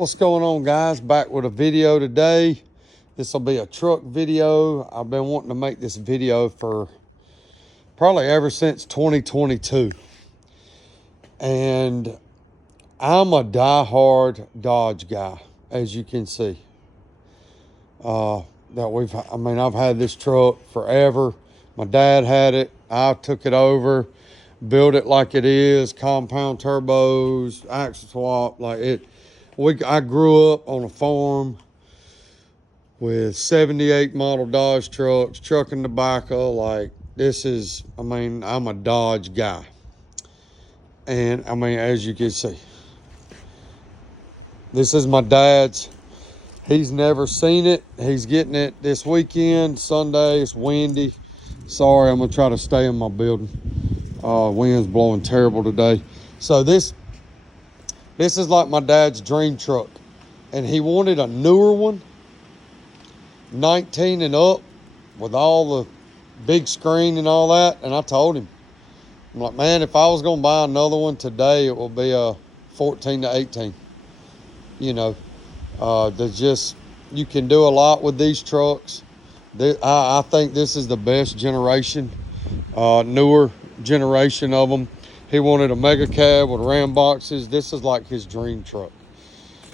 What's going on, guys? Back with a video today. This will be a truck video. I've been wanting to make this video for probably ever since 2022. And I'm a diehard Dodge guy, as you can see. I've had this truck forever. My dad had it. I took it over, built it like it is, compound turbos, axle swap, like it. I grew up on a farm with 78 model Dodge trucks, trucking tobacco. Like I'm a Dodge guy. And as you can see, this is my dad's. He's never seen it. He's getting it this weekend, Sunday. It's windy. Sorry, I'm gonna try to stay in my building. Wind's blowing terrible today. So this is like my dad's dream truck. And he wanted a newer one, 19 and up, with all the big screen and all that. And I told him, I'm like, man, if I was gonna buy another one today, it will be a 14 to 18. You know, you can do a lot with these trucks. I think this is the best generation, newer generation of them. He wanted a mega cab with ram boxes. This is like his dream truck.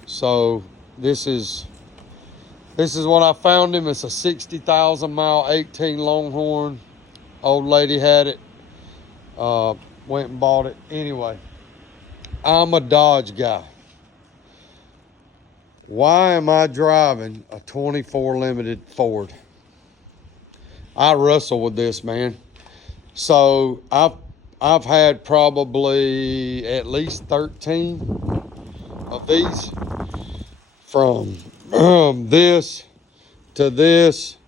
So this is what I found him. It's a 60,000 mile 18 Longhorn. Old lady had it. Went and bought it. Anyway, I'm a Dodge guy. Why am I driving a 24 Limited Ford? I wrestle with this, man. So I've had probably at least 13 of these, from this to this.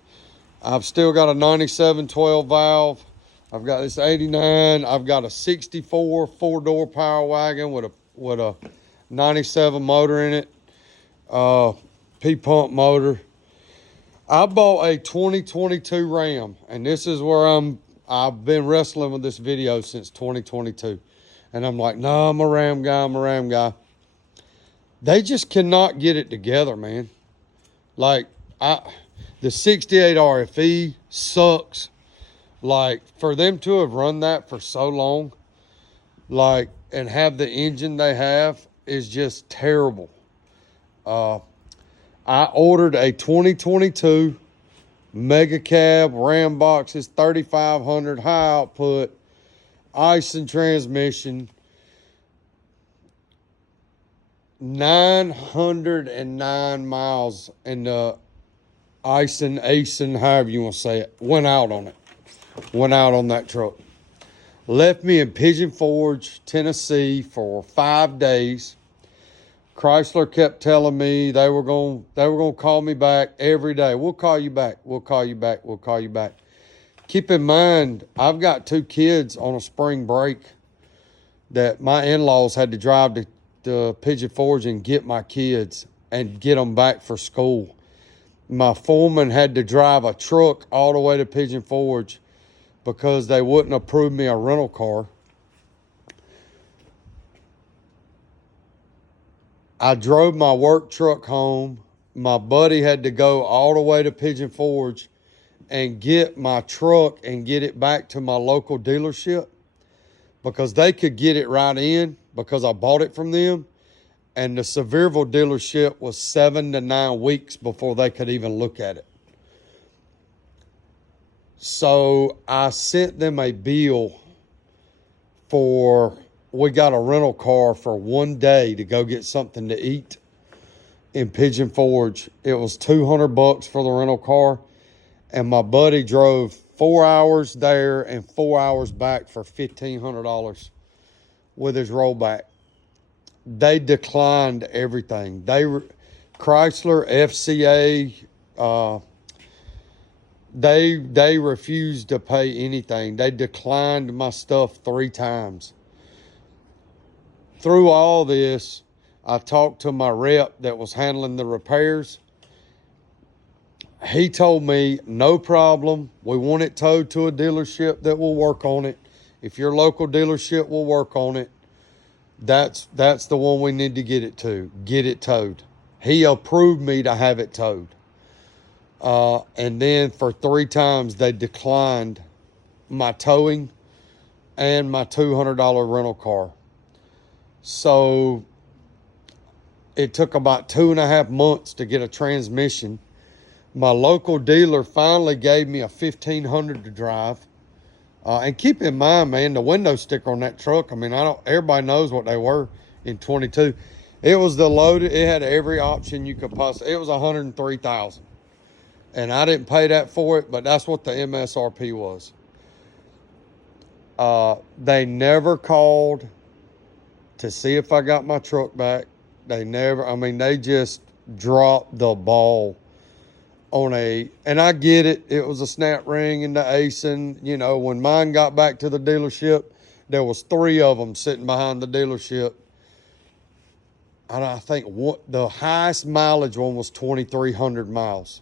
I've still got a 97 12 valve. I've got this 89. I've got a 64 4-door Power Wagon with a 97 motor in it. P-pump motor. I bought a 2022 Ram, and this is where I've been wrestling with this video since 2022. And I'm like, no, I'm a Ram guy. They just cannot get it together, man. Like, the 68 RFE sucks. Like, for them to have run that for so long, like, and have the engine they have is just terrible. I ordered a 2022 mega cab, ram boxes, 3500 high output, Aisin transmission, 909 miles, and the Aisin, however you want to say it, went out on that truck. Left me in Pigeon Forge, Tennessee for 5 days. Chrysler kept telling me they were going to call me back every day. We'll call you back. Keep in mind, I've got 2 kids on a spring break that my in-laws had to drive to Pigeon Forge and get my kids and get them back for school. My foreman had to drive a truck all the way to Pigeon Forge because they wouldn't approve me a rental car. I drove my work truck home. My buddy had to go all the way to Pigeon Forge and get my truck and get it back to my local dealership because they could get it right in because I bought it from them. And the Sevierville dealership was 7 to 9 weeks before they could even look at it. So I sent them a bill we got a rental car for 1 day to go get something to eat in Pigeon Forge. It was $200 for the rental car. And my buddy drove 4 hours there and 4 hours back for $1,500 with his rollback. They declined everything. Chrysler, FCA, they refused to pay anything. They declined my stuff 3 times. Through all this, I talked to my rep that was handling the repairs. He told me, no problem. We want it towed to a dealership that will work on it. If your local dealership will work on it, that's the one we need to get it to. Get it towed. he approved me to have it towed. And then for 3 times they declined my towing and my $200 rental car. So it took about 2.5 months to get a transmission. My local dealer finally gave me a 1500 to drive. And keep in mind, man, the window sticker on that truck, I mean, everybody knows what they were in 22. It was the loaded, it had every option you could possibly, it was 103,000. And I didn't pay that for it, but that's what the MSRP was. They never called to see if I got my truck back. They just dropped the ball on and I get it. It was a snap ring in the ASIN. You know, when mine got back to the dealership, there was 3 of them sitting behind the dealership. And I think the highest mileage one was 2,300 miles.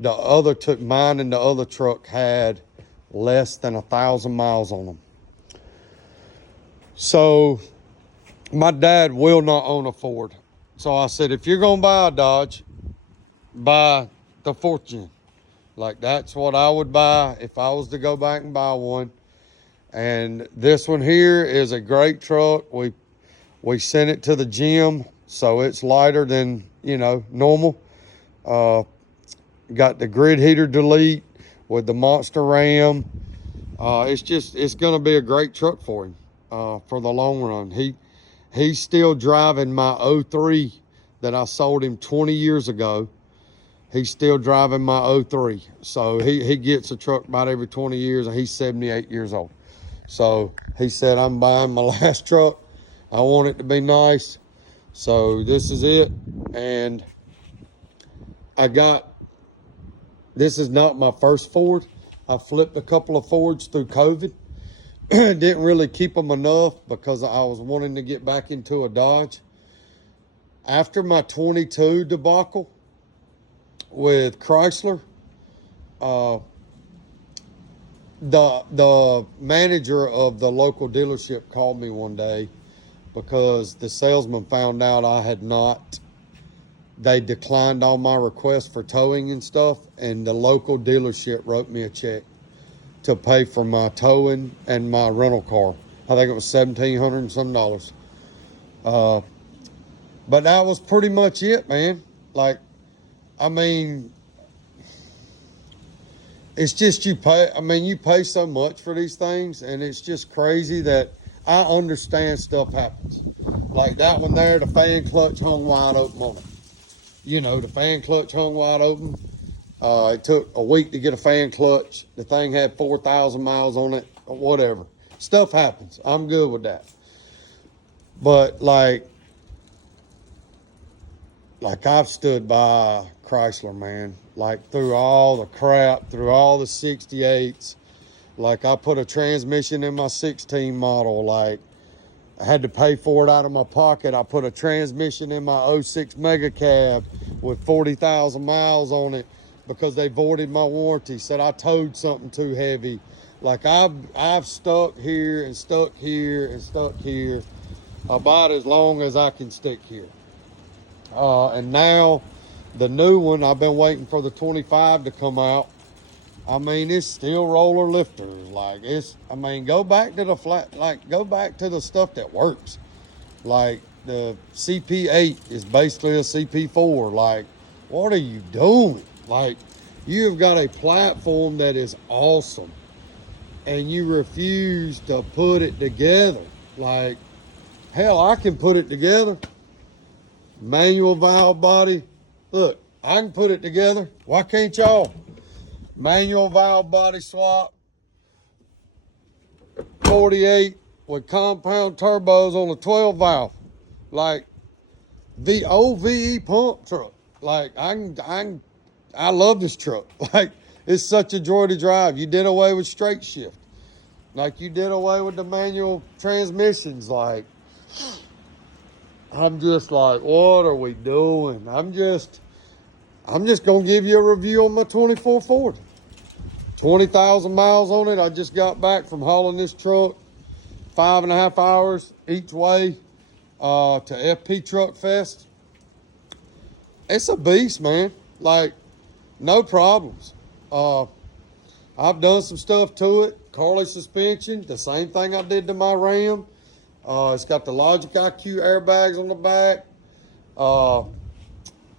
Mine and the other truck had less than 1,000 miles on them. So my dad will not own a Ford. So I said, if you're going to buy a Dodge, buy the 4th gen. Like, that's what I would buy if I was to go back and buy one. And this one here is a great truck. We sent it to the gym, so it's lighter than, normal. Got the grid heater delete with the Monster Ram. It's going to be a great truck for him for the long run. He's still driving my 03 that I sold him 20 years ago. He's still driving my 03. So he gets a truck about every 20 years, and he's 78 years old. So he said, I'm buying my last truck. I want it to be nice. So this is it. And this is not my first Ford. I flipped a couple of Fords through COVID. Didn't really keep them enough because I was wanting to get back into a Dodge. After my 22 debacle with Chrysler, the manager of the local dealership called me one day because the salesman found out they declined all my requests for towing and stuff, and the local dealership wrote me a check to pay for my towing and my rental car. I think it was $1,700 and some dollars. But that was pretty much it, man. Like, I mean, it's just you pay so much for these things, and it's just crazy that I understand stuff happens. Like that one there, the fan clutch hung wide open on it. The fan clutch hung wide open. It took a week to get a fan clutch. The thing had 4,000 miles on it, or whatever. Stuff happens. I'm good with that. But like I've stood by Chrysler, man. Like through all the crap, through all the 68s. Like I put a transmission in my 16 model. Like I had to pay for it out of my pocket. I put a transmission in my 06 Mega Cab with 40,000 miles on it because they voided my warranty, said I towed something too heavy. Like I've stuck here and stuck here and stuck here about as long as I can stick here. And now the new one, I've been waiting for the 25 to come out. I mean, it's still roller lifters. Like go back to go back to the stuff that works. Like the CP8 is basically a CP4. Like, what are you doing? Like, you've got a platform that is awesome and you refuse to put it together. Like, hell, I can put it together. Manual valve body. Look, I can put it together. Why can't y'all? Manual valve body swap. 48 with compound turbos on a 12 valve. Like the OVE pump truck. Like I love this truck. Like, it's such a joy to drive. You did away with straight shift. Like, you did away with the manual transmissions. Like, I'm just like, what are we doing? I'm just gonna give you a review on my 24 Ford. 20,000 miles on it. I just got back from hauling this truck 5.5 hours each way to FP Truck Fest. it's a beast, man. Like, no problems. I've done some stuff to it. Carly suspension, the same thing I did to my Ram. It's got the Logic IQ airbags on the back.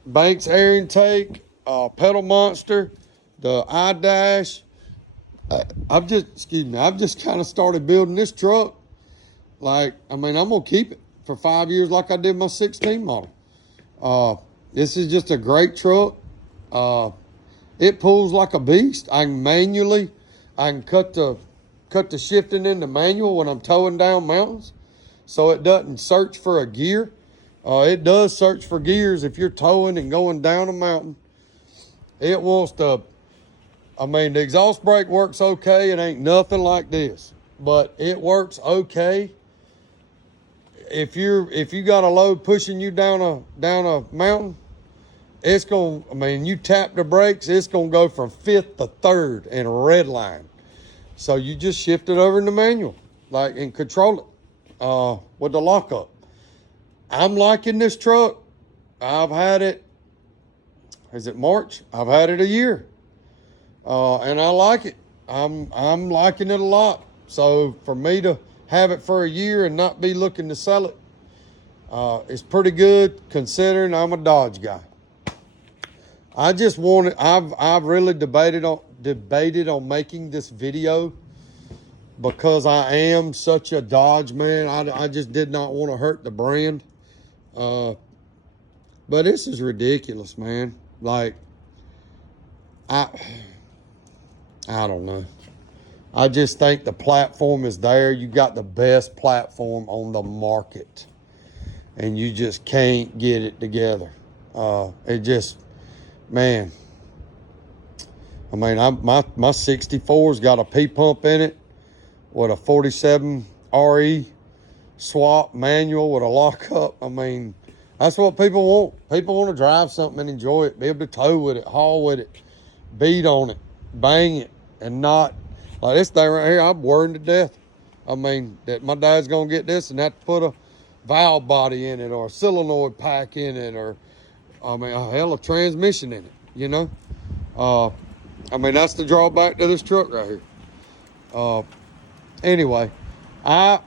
Banks air intake, pedal monster, the iDash. I've just kind of started building this truck. Like, I mean, I'm gonna keep it for 5 years like I did my 16 model. This is just a great truck. It pulls like a beast. I can cut the shifting into manual when I'm towing down mountains, so it doesn't search for a gear. It does search for gears if you're towing and going down a mountain. It wants to, I mean, the exhaust brake works okay. It ain't nothing like this, but it works okay. If you got a load pushing you down a mountain, it's going, I mean, you tap the brakes, it's going to go from fifth to third in a red line. So you just shift it over in the manual, like, and control it with the lockup. I'm liking this truck. I've had it, is it March? I've had it a year. And I like it. I'm liking it a lot. So for me to have it for a year and not be looking to sell it, it's pretty good considering I'm a Dodge guy. I just wanted, I've really debated on making this video because I am such a Dodge man. I just did not want to hurt the brand. But this is ridiculous, man. Like, I don't know. I just think the platform is there. You got the best platform on the market, and you just can't get it together. It just, man. I mean, my 64's got a P pump in it with a 47 RE swap manual with a lockup. I mean, that's what people want. People want to drive something and enjoy it, be able to tow with it, haul with it, beat on it, bang it, and not like this thing right here. I'm worried to death. I mean, that my dad's gonna get this and have to put a valve body in it or a solenoid pack in it, or I mean, a hell of a transmission in it. You know, I mean, that's the drawback to this truck right here. Anyway, I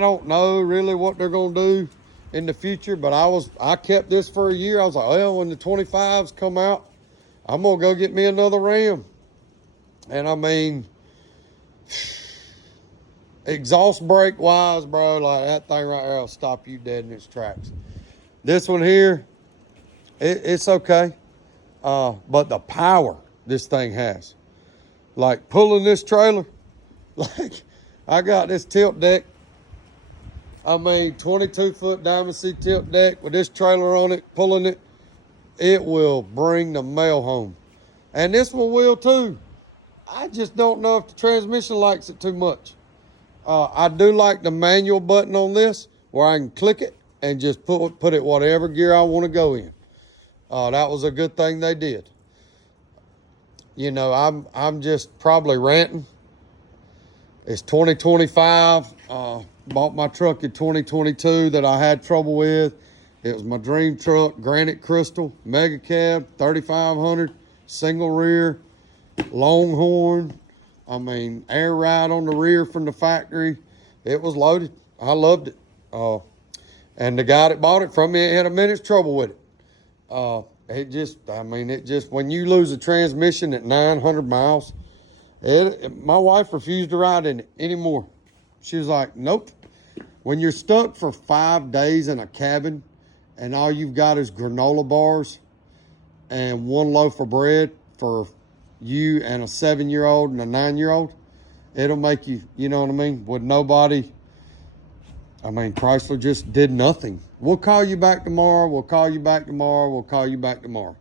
don't know really what they're gonna do in the future, but I kept this for a year. I was like, well, when the 25s come out, I'm gonna go get me another Ram. And I mean, exhaust brake wise, bro, like that thing right there will stop you dead in its tracks. This one here, it's okay. But the power this thing has, like pulling this trailer, like I got this tilt deck. I mean, 22-foot Diamond C tilt deck with this trailer on it, pulling it, it will bring the mail home. And this one will too. I just don't know if the transmission likes it too much. I do like the manual button on this where I can click it and just put it whatever gear I want to go in. That was a good thing they did. You know, I'm just probably ranting. It's 2025. Bought my truck in 2022 that I had trouble with. It was my dream truck, Granite Crystal, Mega Cab, 3500, single rear, Longhorn. I mean, air ride on the rear from the factory. It was loaded. I loved it. And the guy that bought it from me had a minute's trouble with it. It just, when you lose a transmission at 900 miles, my wife refused to ride in it anymore. She was like, nope. When you're stuck for 5 days in a cabin and all you've got is granola bars and one loaf of bread for you and a 7-year-old and a 9-year-old, it'll make you, you know what I mean? With nobody, I mean, Chrysler just did nothing. We'll call you back tomorrow. We'll call you back tomorrow. We'll call you back tomorrow.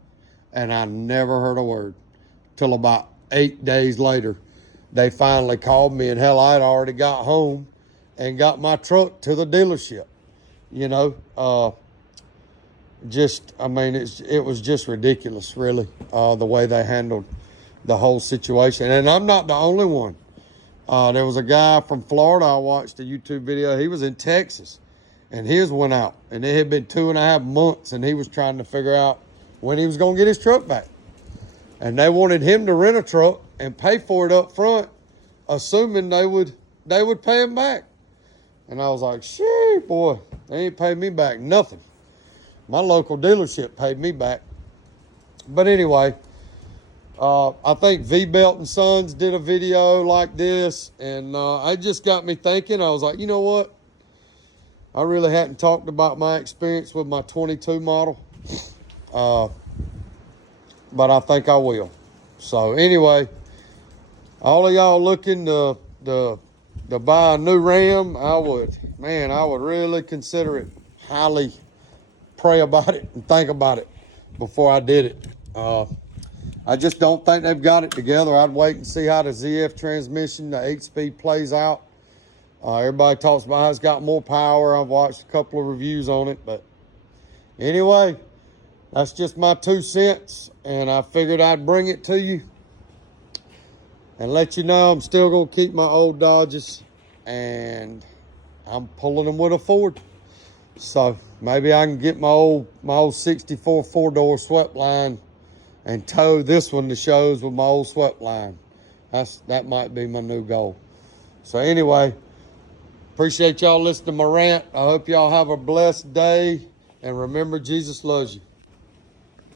And I never heard a word till about 8 days later. They finally called me, and hell, I'd already got home and got my truck to the dealership. You know, I mean, it was just ridiculous, really, the way they handled the whole situation. And I'm not the only one. There was a guy from Florida. I watched a YouTube video. He was in Texas, and his went out, and it had been 2.5 months, and he was trying to figure out when he was going to get his truck back. And they wanted him to rent a truck and pay for it up front, assuming they would pay him back. And I was like, shit, boy, they ain't paid me back nothing. My local dealership paid me back. But anyway, I think V-Belt and Sons did a video like this, and it just got me thinking. I was like, you know what? I really hadn't talked about my experience with my 22 model, but I think I will. So anyway, all of y'all looking to buy a new Ram, I would really consider it, highly pray about it and think about it before I did it. I just don't think they've got it together. I'd wait and see how the ZF transmission, the 8-speed plays out. Everybody talks about how it's got more power. I've watched a couple of reviews on it, but anyway, that's just my 2 cents, and I figured I'd bring it to you and let you know I'm still going to keep my old Dodges, and I'm pulling them with a Ford. So maybe I can get my old 64 4-door swept line and tow this one to shows with my old swept line. That might be my new goal. So anyway, appreciate y'all listening to my rant. I hope y'all have a blessed day, and remember, Jesus loves you.